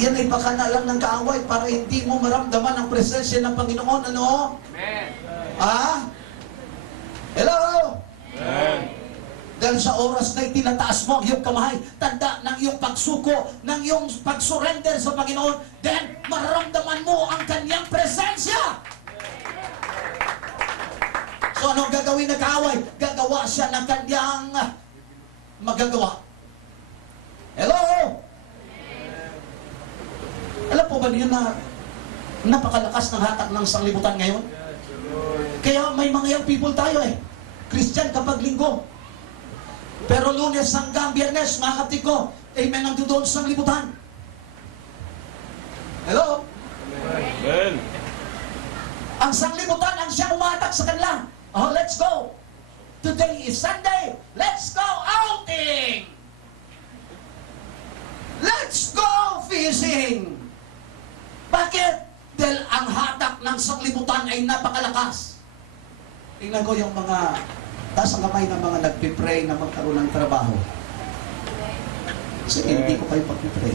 Yan ay baka na lang ng kaaway para hindi mo maramdaman ang presensya ng Panginoon. Ano? Amen. Ha? Hello? Amen. Dahil sa oras na itinataas mo ang iyong kamay, tanda ng iyong pagsuko, ng iyong pag-surrender sa Panginoon, then mararamdaman mo ang kanyang presensya. So ano gagawin ng kaaway? Gagawa siya ng kanyang magagawa. Hello? Alam po ba niyo na napakalakas ng hatak ng sanglibutan ngayon? Kaya may mga young people tayo Christian kapag linggo. Pero Lunes hanggang Biyernes, mga kapatid ko, amen ang doon sa sanglibutan. Hello? Amen. Ang sanglibutan ang siya umatak sa kanila. Oh, let's go. Today is Sunday. Let's go outing. Let's go fishing. Bakit? Dahil ang hatak ng sanglibutan ay napakalakas. Tingnan ko yung mga taas ang kamay ng mga nagpipray na magkaroon ng trabaho. Kasi hindi ko kayo pagpipray.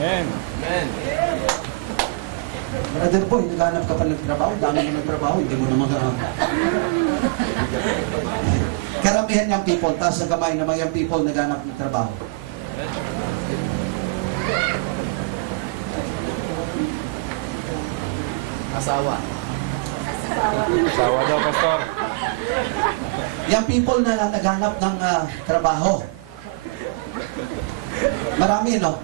Amen. Amen. Brother boy, naghanap ka pa ng trabaho, dami mo ng trabaho, hindi mo na maghanap. Karamihan niyang people, taas ang kamay ng mga young people naghanap ng trabaho. Asawa. Asawa daw, Pastor. Young people na naghanap ng trabaho. Marami, no?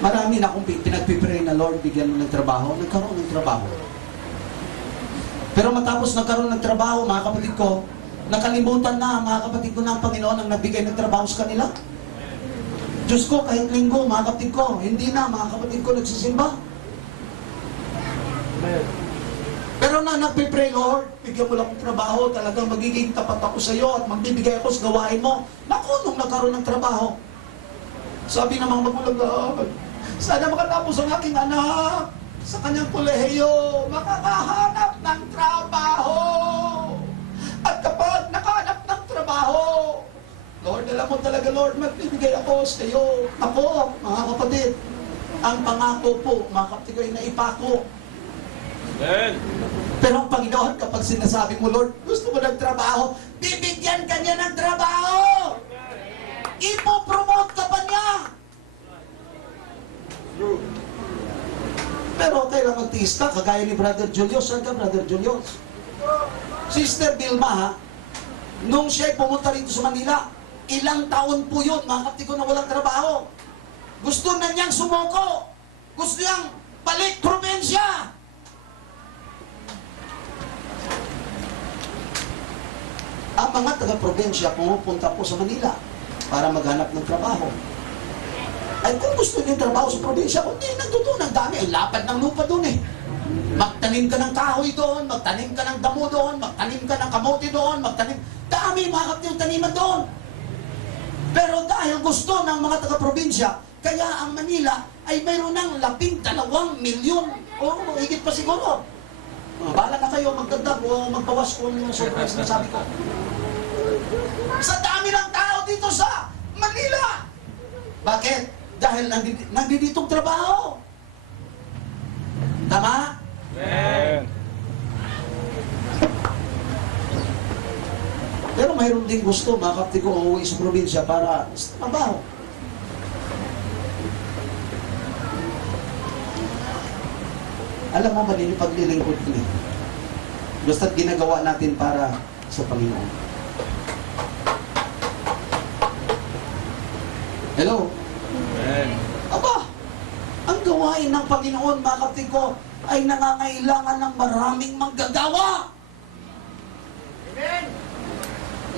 Marami na kung pinagpipray na Lord, bigyan mo ng trabaho, nagkaroon ng trabaho. Pero matapos nagkaroon ng trabaho, mga kapatid ko, nakalimutan na, mga kapatid ko, ng Panginoon ang nagbigay ng trabaho sa kanila. Diyos ko, kahit linggo, mga kapatid ko, hindi na, mga kapatid ko, nagsisimba. Pero na nagpipray, Lord, bigyan mo lang ng trabaho, talagang magiging tapat ako sa iyo at magbibigay ako sa gawain mo. Naku, nung nagkaroon ng trabaho, sabi ng mga magulang, sana makatapos ang aking anak sa kanyang kolehiyo, makakahanap ng trabaho. At kapag nakahanap ng trabaho, Lord, alam mo talaga, Lord, magbibigay ako sa iyo. Ako, mga kapatid, ang pangako po, mga kapatid ko, ay naipako. Amen. Pero ang Panginoon, kapag sinasabi mo, Lord, gusto mo ng trabaho, bibigyan ka niya ng trabaho. Ipo-promote ka pa niya. Pero kailan magtiis ka, kagaya ni Brother Julius. Saan ka, Brother Julius? Sister Vilma, ha? Nung siya'y pumunta rito sa Manila, ilang taon po yun, mga kapatid ko, na walang trabaho. Gusto na niyang sumuko. Gusto niyang balik probinsya. Ang mga taga-probinsya pumupunta po sa Manila para maghanap ng trabaho. Ay kung gusto niyo trabaho sa probinsya, hindi nagtutunan. Dami, ang lapad ng lupa doon Magtanim ka ng kahoy doon, magtanim ka ng damo doon, magtanim ka ng kamote doon, magtanim. Dami mga kapatid yung taniman doon. Pero dahil gusto ng mga taga-probinsya, kaya ang Manila ay mayroon ng 12 milyon. O higit pa siguro. Bahala na kayo magdagdag o magbawas kung yung surprise na sabi ko. Sa dami ng tao dito sa Manila. Bakit? Dahil nanditong trabaho. Tama? Amen. Pero mayroon din gusto, mga kapatid ko, uuwi sa probinsya para sa trabaho. Alam mo ba din yung paglilingkod ko basta't ginagawa natin para sa Panginoon. Hello? Amen. Aba, ang gawain ng Panginoon, mga kapatid ko, ay nangangailangan ng maraming manggagawa. Amen.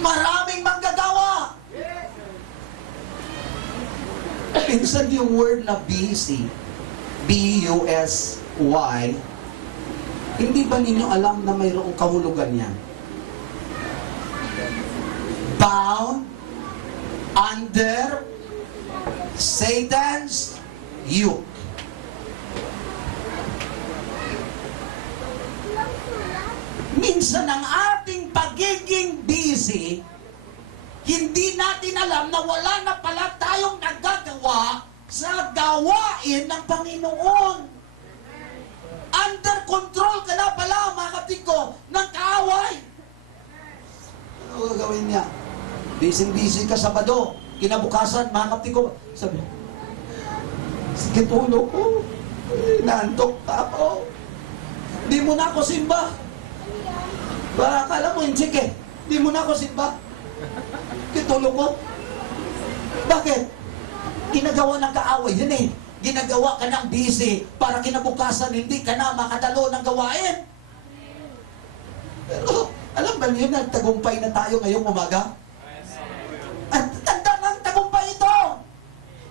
Maraming manggagawa. Minsan yung word na busy, B-U-S-Y, hindi ba ninyo alam na mayroong kahulugan yan? Bound under Satan's yoke. Minsan ang ating pagiging busy, hindi natin alam na wala na pala tayong nagagawa sa gawain ng Panginoon. Under control ka na pala, mga kapatid ko, ng kaaway. Ano gagawin niya? Busy-busy ka Sabado. Kinabukasan, mga kapatid ko, sabi, sige, tulog ko. Naantok pa ako. Di mo na ako simba. Baka akala mo, sige, di mo na ako simba. Kitulog ko. Bakit? Ginagawa ng kaaway yun eh. Ginagawa ka ng busy para kinabukasan hindi ka na makadalo ng gawain. Pero, alam ba niyo, nagtagumpay na tayo ngayong umaga? At tanda ng tagumpay ito.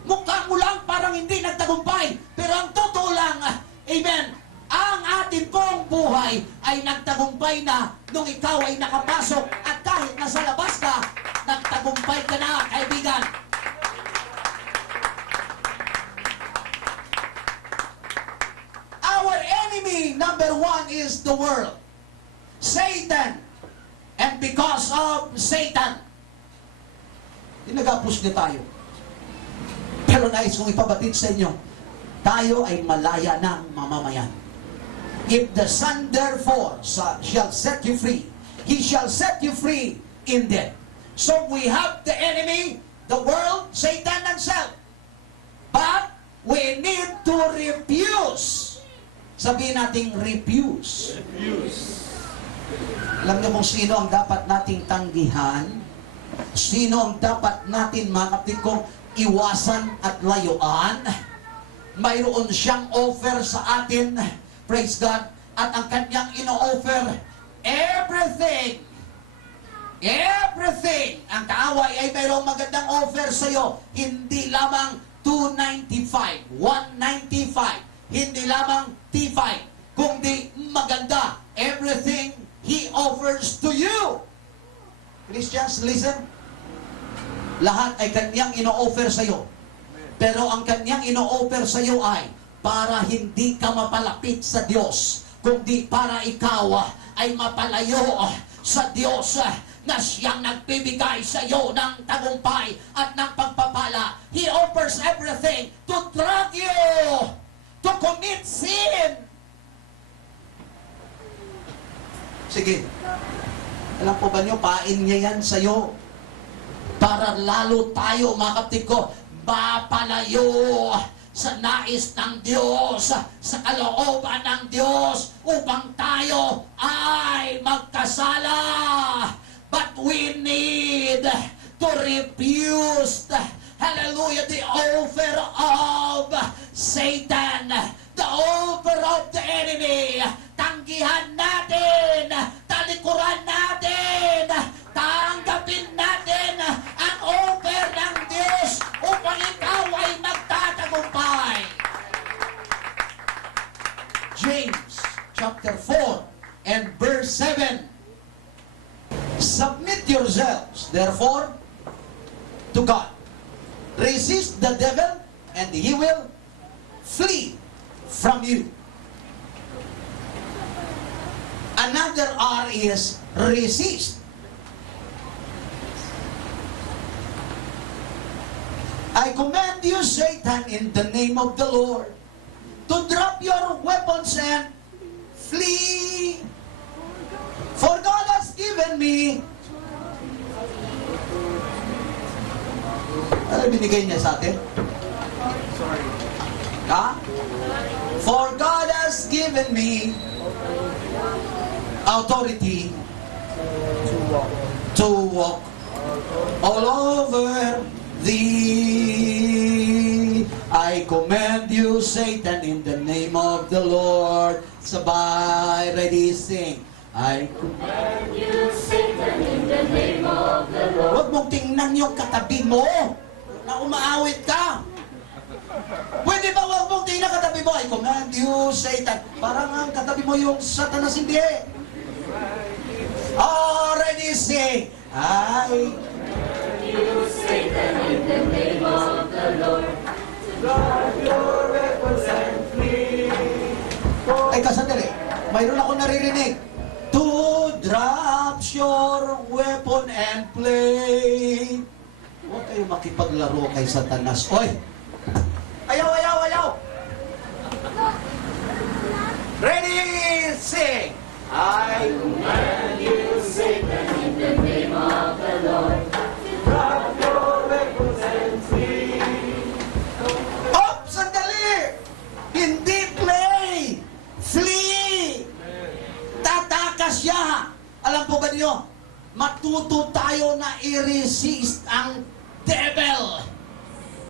Mukha mo lang parang hindi nagtagumpay. Pero ang totoo lang, amen, ang atin pong buhay ay nagtagumpay na nung ikaw ay nakapasok at kahit nasa labas ka, nagtagumpay ka na, kaibigan. Our enemy number one is the world. Satan. And because of Satan, tinagapos niya tayo. Pero nais kong ipabatid sa inyo, tayo ay malaya ng mamamayan. If the Son therefore shall set you free, He shall set you free indeed. So we have the enemy, the world, Satan, and self. But we need to refuse. Sabihin natin refuse. Alam niyo kung sino ang dapat nating tanggihan? Sino ang dapat natin, mga kapatid kong, iwasan at layuan? Mayroon siyang offer sa atin, praise God, at ang kanyang ino-offer, everything. Ang kaaway ay mayroong magandang offer sa iyo. Hindi lamang 295, 195, hindi lamang T5, kundi maganda. Everything He offers to you. Christians, listen. Lahat ay kanyang ino-offer sa iyo. Pero ang kanyang ino-offer sa iyo ay para hindi ka mapalapit sa Diyos, kundi para ikaw ay mapalayo sa Diyos na siyang nagbibigay sa iyo ng tagumpay at ng pagpapala. He offers everything to drag you to commit sin. Sige. Alam po ba niyo, pain niya yan sa iyo para lalo tayo, mga kapatid ko, mapalayo sa nais ng Diyos, sa kalooban ng Diyos, upang tayo ay magkasala. But we need to refuse, hallelujah, the offer of Satan, the offer of the enemy. Tanggihan natin, talikuran natin, tanggapin natin ang offer ng Diyos upang ikaw ay magtatagumpay. James chapter 4 and verse 7. Submit yourselves, therefore, to God. Resist the devil, and he will flee from you. Another R is resist. I command you, Satan, in the name of the Lord, to drop your weapons and flee. For God has given me. Ano binigay niya sa atin? Ha? For God has given me authority to walk all over thee. I command you, Satan, in the name of the Lord. Sabay, ready, sing. I command you, Satan, in the name of the Lord. Huwag mong tingnan yung katabi mo na umaawit ka. Pwede ba huwag mong tingnan katabi mo? I command you, Satan. Parang ang katabi mo yung Satanas, hindi. Already say, I command you, Satan, in the name of the Lord. Drop your weapons and flee. Ay, kasandali. Mayroon ako naririnig. To drop your weapon and play. makipaglaro kay Satanas. Oy! Ayaw, ayaw, ayaw! Ready, sing! I command you, Satan, in the name of the Lord. Drop your weapons and flee. Op! Sandali! Hindi play! Flee! Tatakas siya! Alam po ba niyo? Matuto tayo na i-resist ang devil.